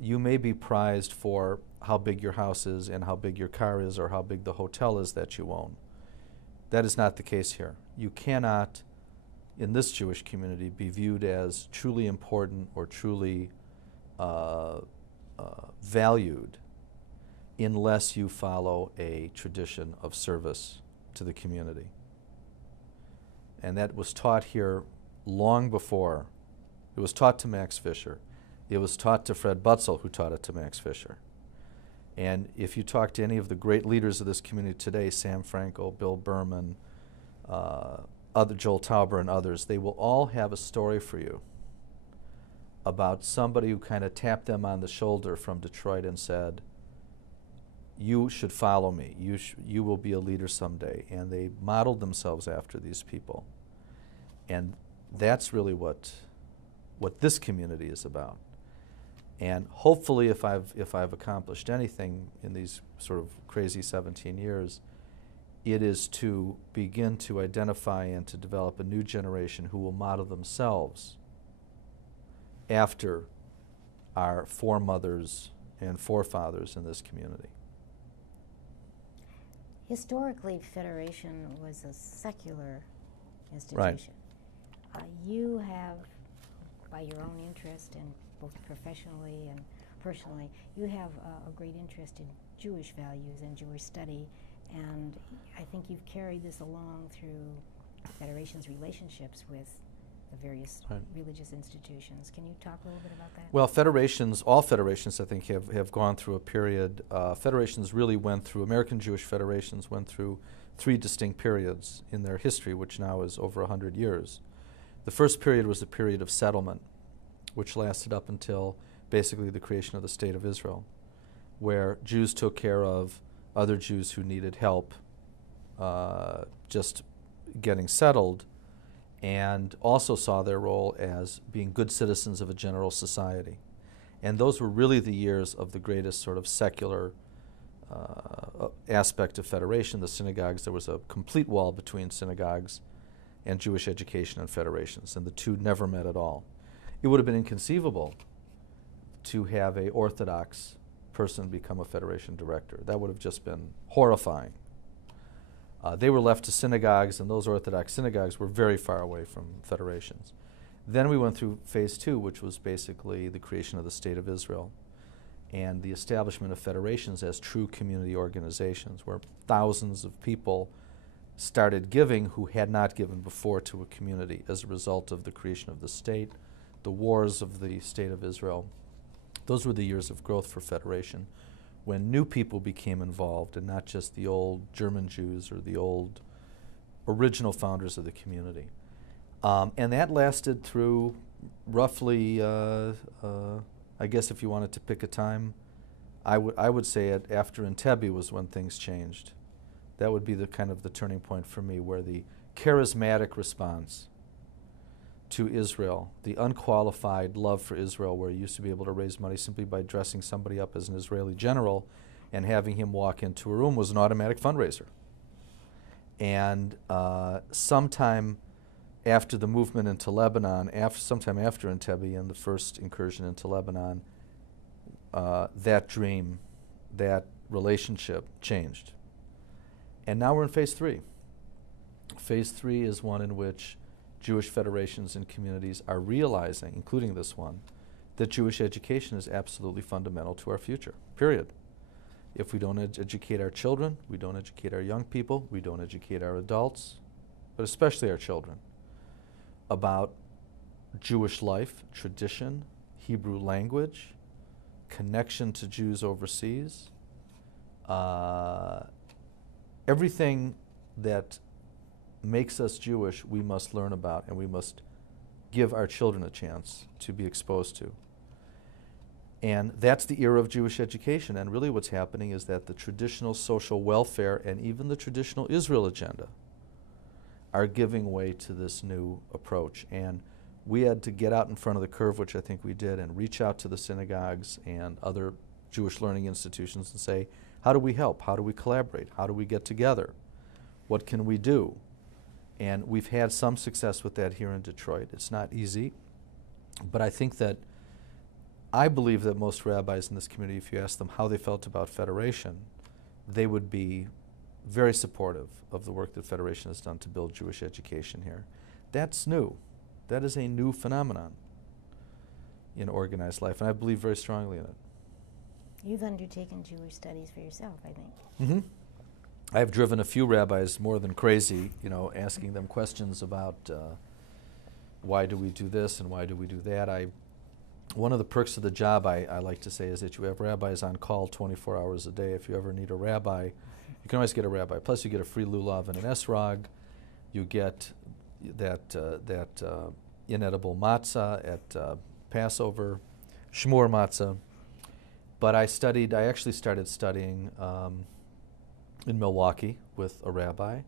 you may be prized for how big your house is and how big your car is or how big the hotel is that you own. That is not the case here. You cannot, in this Jewish community, be viewed as truly important or truly valued unless you follow a tradition of service to the community. And that was taught here long before. It was taught to Max Fisher. It was taught to Fred Butzel, who taught it to Max Fisher. And if you talk to any of the great leaders of this community today, Sam Franco, Bill Berman, Joel Tauber and others, they will all have a story for you about somebody who kind of tapped them on the shoulder from Detroit and said, you should follow me. You will be a leader someday. And they modeled themselves after these people. And that's really what this community is about. And hopefully, if I've accomplished anything in these sort of crazy 17 years, it is to begin to identify and to develop a new generation who will model themselves after our foremothers and forefathers in this community. Historically, Federation was a secular institution. Right. You have, by your own interest and both professionally and personally, you have a great interest in Jewish values and Jewish study, and I think you've carried this along through Federation's relationships with the various religious institutions. Can you talk a little bit about that? Well, all federations, I think, have gone through a period. Federations really went through, American Jewish federations went through 3 distinct periods in their history, which now is over 100 years. The first period was a period of settlement, which lasted up until basically the creation of the State of Israel, where Jews took care of other Jews who needed help just getting settled, and also saw their role as being good citizens of a general society. And those were really the years of the greatest sort of secular aspect of Federation, the synagogues. There was a complete wall between synagogues and Jewish education and federations, and the two never met at all. It would have been inconceivable to have an Orthodox person become a Federation director. That would have just been horrifying. They were left to synagogues, and those Orthodox synagogues were very far away from federations. Then we went through phase 2, which was basically the creation of the State of Israel and the establishment of federations as true community organizations, where thousands of people started giving who had not given before to a community as a result of the creation of the state, the wars of the State of Israel. Those were the years of growth for Federation, when new people became involved and not just the old German Jews or the old original founders of the community. And that lasted through roughly, I guess if you wanted to pick a time, I would say it after Entebbe was when things changed. That would be the kind of the turning point for me, where the charismatic response to Israel, the unqualified love for Israel, where you used to be able to raise money simply by dressing somebody up as an Israeli general and having him walk into a room, was an automatic fundraiser. And sometime after the movement into Lebanon, sometime after Entebbe and the first incursion into Lebanon, that dream, that relationship changed. And now we're in phase 3. Phase 3 is one in which Jewish federations and communities are realizing, including this one, that Jewish education is absolutely fundamental to our future, period. If we don't educate our children, we don't educate our young people, we don't educate our adults, but especially our children, about Jewish life, tradition, Hebrew language, connection to Jews overseas, everything that makes us Jewish we must learn about, and we must give our children a chance to be exposed to. And that's the era of Jewish education, and really what's happening is that the traditional social welfare and even the traditional Israel agenda are giving way to this new approach. And we had to get out in front of the curve, which I think we did, and reach out to the synagogues and other Jewish learning institutions and say, how do we help? How do we collaborate? How do we get together? What can we do? And we've had some success with that here in Detroit. It's not easy, but I believe that most rabbis in this community, if you ask them how they felt about Federation, they would be very supportive of the work that Federation has done to build Jewish education here. That's new. That is a new phenomenon in organized life, and I believe very strongly in it. You've undertaken Jewish studies for yourself, I think. Mm-hmm. I've driven a few rabbis more than crazy, asking them questions about why do we do this and why do we do that. One of the perks of the job, I like to say, is that you have rabbis on call 24 hours a day. If you ever need a rabbi, you can always get a rabbi. Plus, you get a free lulav and an esrog. You get that inedible matzah at Passover, shmur matzah. But I actually started studying in Milwaukee with a rabbi,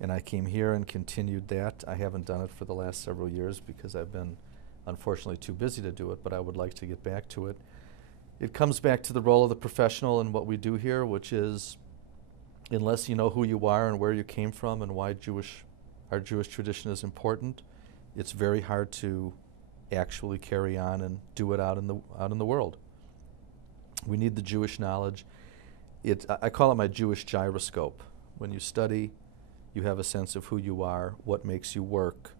and I came here and continued that. I haven't done it for the last several years because I've been unfortunately too busy to do it, but I would like to get back to it. It comes back to the role of the professional and what we do here, which is, unless you know who you are and where you came from and why our Jewish tradition is important, it's very hard to actually carry on and do it out in the world. We need the Jewish knowledge. I call it my Jewish gyroscope. When you study, you have a sense of who you are, what makes you work,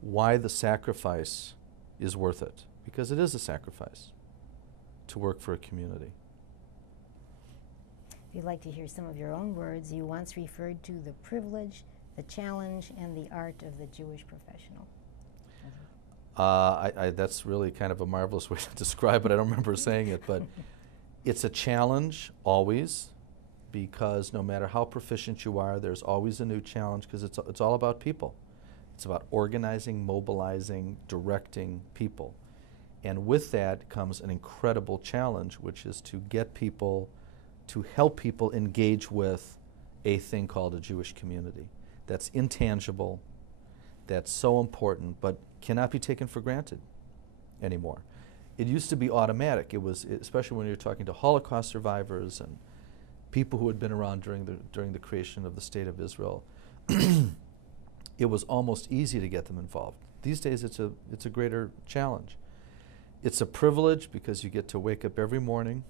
why the sacrifice is worth it, because it is a sacrifice to work for a community. If you'd like to hear some of your own words, you once referred to the privilege, the challenge, and the art of the Jewish professional. That's really kind of a marvelous way to describe it. I don't remember saying it, but it's a challenge always, because no matter how proficient you are, there's always a new challenge, because it's all about people. It's about organizing, mobilizing, directing people. And with that comes an incredible challenge, which is to get people, to help people engage with a thing called a Jewish community. That's intangible, that's so important, but cannot be taken for granted anymore. It used to be automatic. It was, especially when you're talking to Holocaust survivors and people who had been around during the creation of the State of Israel. It was almost easy to get them involved. These days it's a greater challenge. It's a privilege because you get to wake up every morning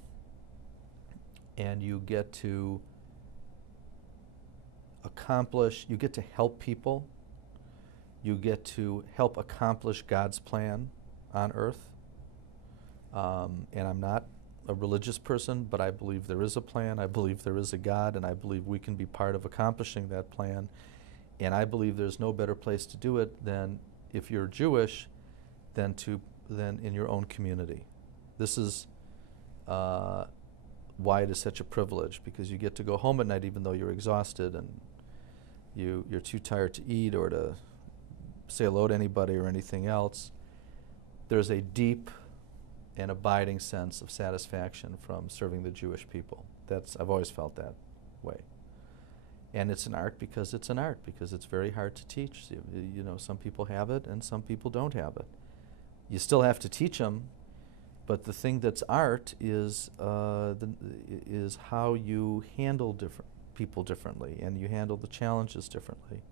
and you get to you get to help people, you get to help accomplish God's plan on earth. And I'm not a religious person, but I believe there is a plan, I believe there is a God, and I believe we can be part of accomplishing that plan. And I believe there's no better place to do it than, if you're Jewish, than in your own community. This is why it is such a privilege, because you get to go home at night even though you're exhausted and you're too tired to eat or to say hello to anybody or anything else. There's a deep and abiding sense of satisfaction from serving the Jewish people. I've always felt that way. And it's an art because it's very hard to teach. Some people have it and some people don't have it. You still have to teach them, but the thing that's art is how you handle people differently, and you handle the challenges differently,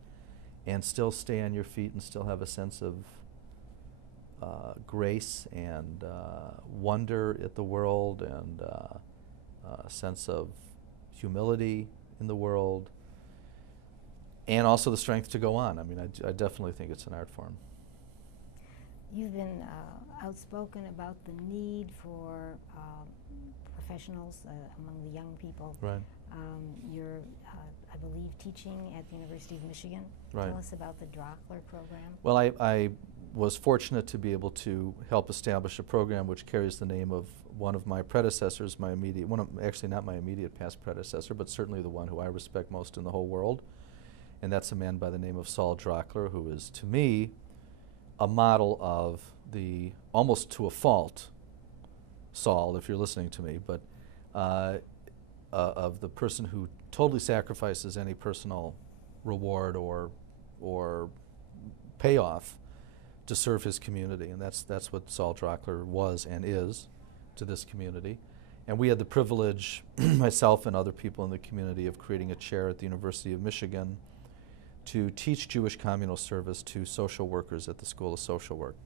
and still stay on your feet and still have a sense of grace and wonder at the world, and a sense of humility in the world, and also the strength to go on. I mean, I definitely think it's an art form. You've been outspoken about the need for professionals among the young people. Right. You're, I believe, teaching at the University of Michigan. Right. Tell us about the Drockler program. Well, I was fortunate to be able to help establish a program which carries the name of one of my predecessors, actually not my immediate past predecessor, but certainly the one who I respect most in the whole world. And that's a man by the name of Saul Drockler, who is, to me, a model of the, almost to a fault, Saul, if you're listening to me, but of the person who totally sacrifices any personal reward or payoff to serve his community, and that's what Saul Drockler was and is to this community. And we had the privilege, myself and other people in the community, of creating a chair at the University of Michigan to teach Jewish communal service to social workers at the School of Social Work.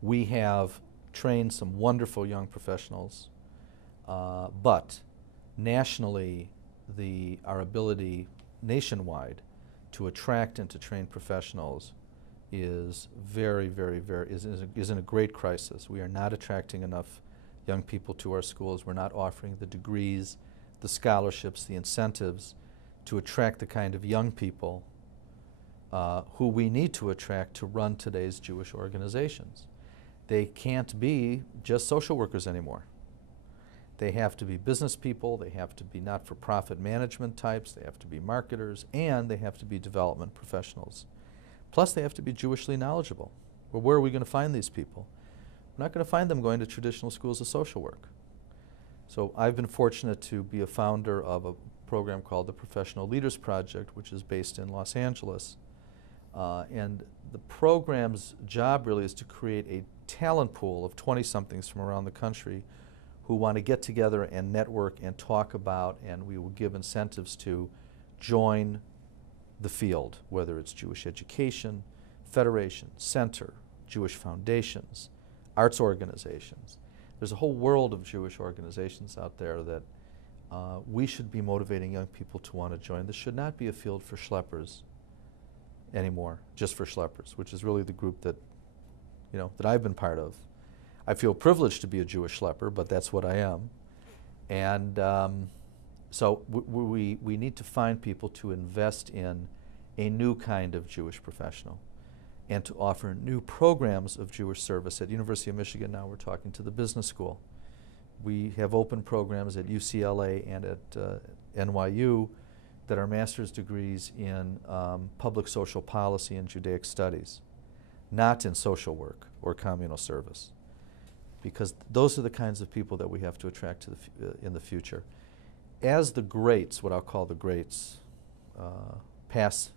We have trained some wonderful young professionals, but nationally, our ability nationwide to attract and to train professionals is is in a great crisis. We are not attracting enough young people to our schools. We're not offering the degrees, the scholarships, the incentives to attract the kind of young people who we need to attract to run today's Jewish organizations. They can't be just social workers anymore. They have to be business people, they have to be not-for-profit management types, they have to be marketers, and they have to be development professionals. Plus, they have to be Jewishly knowledgeable. Well, where are we going to find these people? We're not going to find them going to traditional schools of social work. So I've been fortunate to be a founder of a program called the Professional Leaders Project, which is based in Los Angeles. And the program's job really is to create a talent pool of 20-somethings from around the country who want to get together and network and talk about, and we will give incentives to join the field, whether it's Jewish education, federation, center, Jewish foundations, arts organizations. There's a whole world of Jewish organizations out there that we should be motivating young people to want to join. This should not be a field for schleppers anymore, just for schleppers, which is really the group that, that I've been part of. I feel privileged to be a Jewish schlepper, but that's what I am. And so we need to find people to invest in a new kind of Jewish professional and to offer new programs of Jewish service. At University of Michigan now we're talking to the business school. We have open programs at UCLA and at NYU that are master's degrees in public social policy and Judaic studies, not in social work or communal service, because those are the kinds of people that we have to attract to in the future. As the greats, what I'll call the greats, pass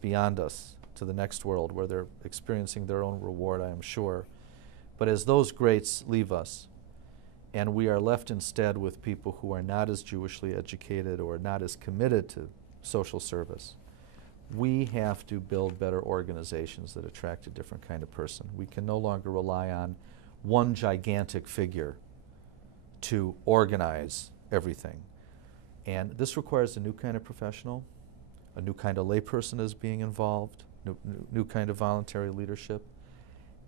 beyond us to the next world where they're experiencing their own reward, I am sure. But as those greats leave us, and we are left instead with people who are not as Jewishly educated or not as committed to social service, we have to build better organizations that attract a different kind of person. We can no longer rely on one gigantic figure to organize everything. And this requires a new kind of professional, a new kind of layperson is being involved, new kind of voluntary leadership.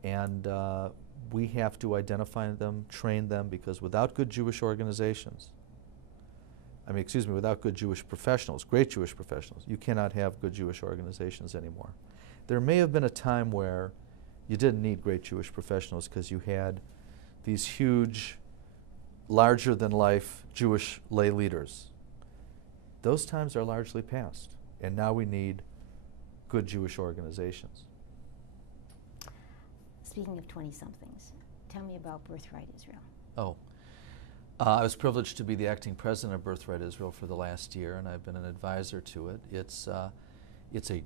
And we have to identify them, train them, because without good Jewish organizations, without good Jewish professionals, great Jewish professionals, you cannot have good Jewish organizations anymore. There may have been a time where you didn't need great Jewish professionals because you had these huge, larger-than-life Jewish lay leaders. Those times are largely past, and now we need good Jewish organizations. Speaking of 20-somethings, tell me about Birthright Israel. Oh. I was privileged to be the acting president of Birthright Israel for the last year, and I've been an advisor to it. It's a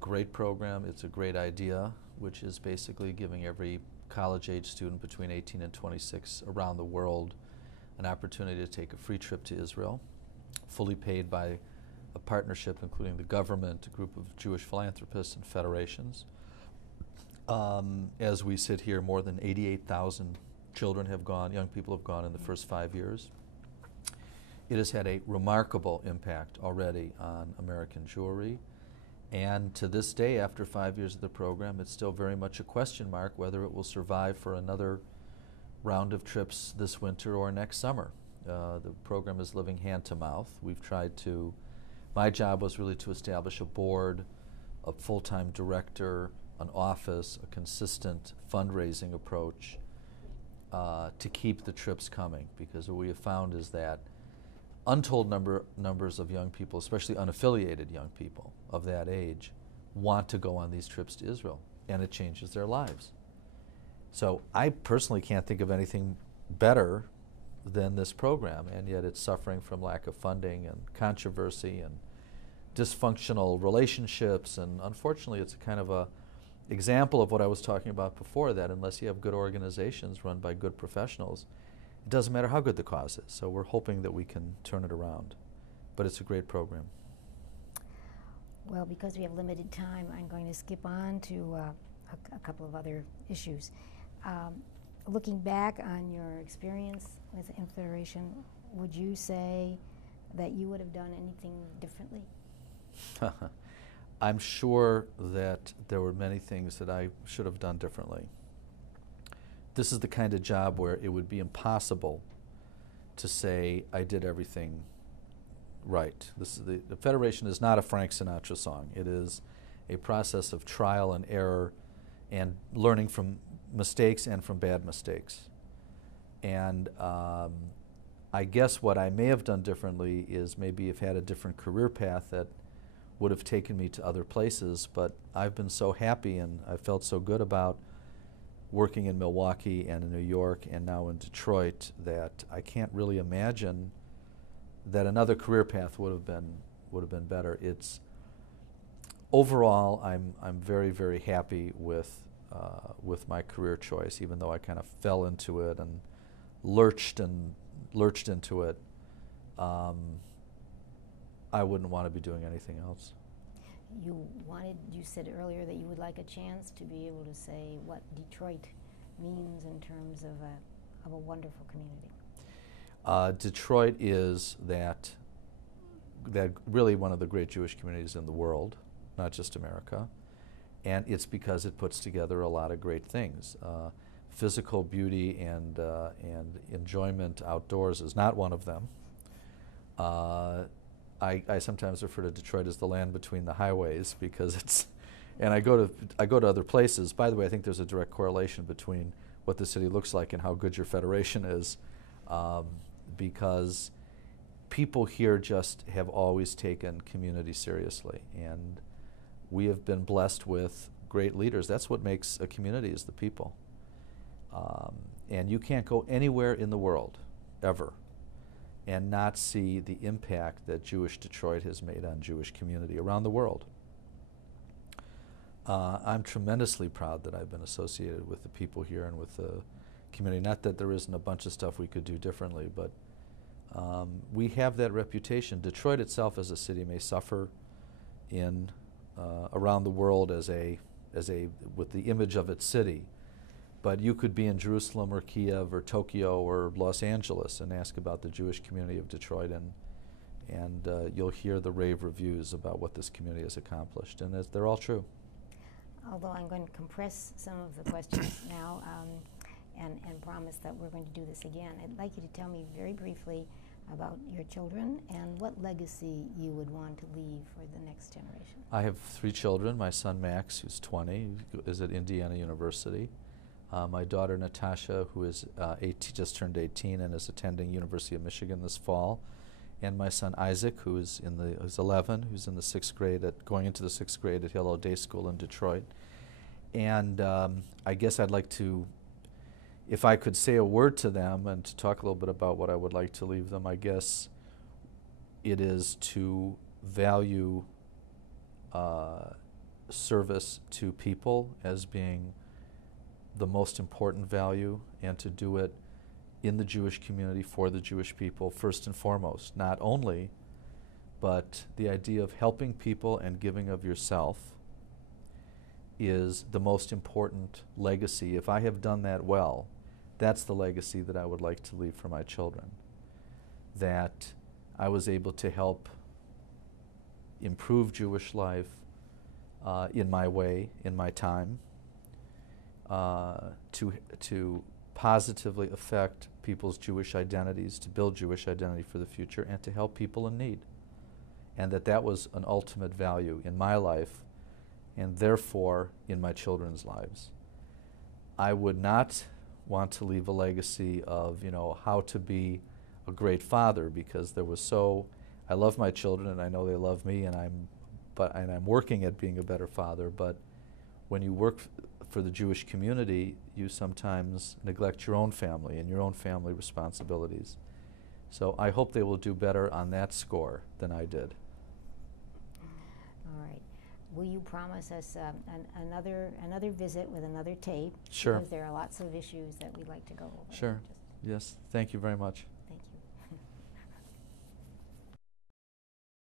great program. It's a great idea, which is basically giving every college-age student between 18 and 26 around the world an opportunity to take a free trip to Israel, fully paid by a partnership including the government, a group of Jewish philanthropists and federations. As we sit here, more than 88,000 children have gone, young people have gone in the first 5 years. It has had a remarkable impact already on American Jewry, and to this day, after 5 years of the program, it's still very much a question mark whether it will survive for another round of trips this winter or next summer. The program is living hand to mouth. We've tried to, my job was really to establish a board a full-time director, an office, a consistent fundraising approach to keep the trips coming, because what we have found is that untold numbers of young people, especially unaffiliated young people of that age, want to go on these trips to Israel, and it changes their lives. So I personally can't think of anything better than this program, and yet it's suffering from lack of funding and controversy and dysfunctional relationships, and unfortunately it's a kind of a example of what I was talking about before, that unless you have good organizations run by good professionals, it doesn't matter how good the cause is. So we're hoping that we can turn it around. But it's a great program. Well, because we have limited time, I'm going to skip on to a couple of other issues. Looking back on your experience with the Confederation, would you say that you would have done anything differently? I'm sure that there were many things that I should have done differently. This is the kind of job where it would be impossible to say I did everything right. This is the Federation is not a Frank Sinatra song. It is a process of trial and error and learning from mistakes and from bad mistakes. And I guess what I may have done differently is maybe have had a different career path that would have taken me to other places, but I've been so happy and I felt so good about working in Milwaukee and in New York and now in Detroit that I can't really imagine that another career path would have been better. It's overall I'm very, very happy with my career choice, even though I kind of fell into it and lurched into it. I wouldn't want to be doing anything else. You said earlier that you would like a chance to be able to say what Detroit means in terms of a wonderful community. Detroit is that really one of the great Jewish communities in the world, not just America, and it's because it puts together a lot of great things. Physical beauty and enjoyment outdoors is not one of them. I sometimes refer to Detroit as the land between the highways because it's, and I go to other places. By the way, I think there's a direct correlation between what the city looks like and how good your federation is, because people here just have always taken community seriously, and we have been blessed with great leaders. That's what makes a community, is the people. And you can't go anywhere in the world, ever, and not see the impact that Jewish Detroit has made on Jewish community around the world. I'm tremendously proud that I've been associated with the people here and with the community. Not that there isn't a bunch of stuff we could do differently, but we have that reputation. Detroit itself as a city may suffer in around the world with the image of its city. But you could be in Jerusalem or Kiev or Tokyo or Los Angeles and ask about the Jewish community of Detroit, and you'll hear the rave reviews about what this community has accomplished, and they're all true. Although I'm going to compress some of the questions now and promise that we're going to do this again, I'd like you to tell me very briefly about your children and what legacy you would want to leave for the next generation. I have 3 children. My son Max, who's 20, is at Indiana University. My daughter Natasha, who is just turned 18 and is attending University of Michigan this fall, and my son Isaac, who's 11, who's in the 6th grade going into the 6th grade at Hillel Day School in Detroit. And I guess I'd like to, if I could say a word to them and to talk a little bit about what I would like to leave them, I guess it is to value service to people as being the most important value, and to do it in the Jewish community for the Jewish people first and foremost. Not only, but the idea of helping people and giving of yourself is the most important legacy. If I have done that well, that's the legacy that I would like to leave for my children. That I was able to help improve Jewish life in my way, in my time, to positively affect people's Jewish identities, to build Jewish identity for the future, and to help people in need. And that was an ultimate value in my life, and therefore in my children's lives. I would not want to leave a legacy of, you know, how to be a great father, because there was so, I love my children and I know they love me, and I'm working at being a better father, but when you work for the Jewish community, you sometimes neglect your own family and your own family responsibilities. So I hope they will do better on that score than I did. All right. Will you promise us another visit with another tape? Sure. Because there are lots of issues that we'd like to go over. Sure. Yes. Thank you very much.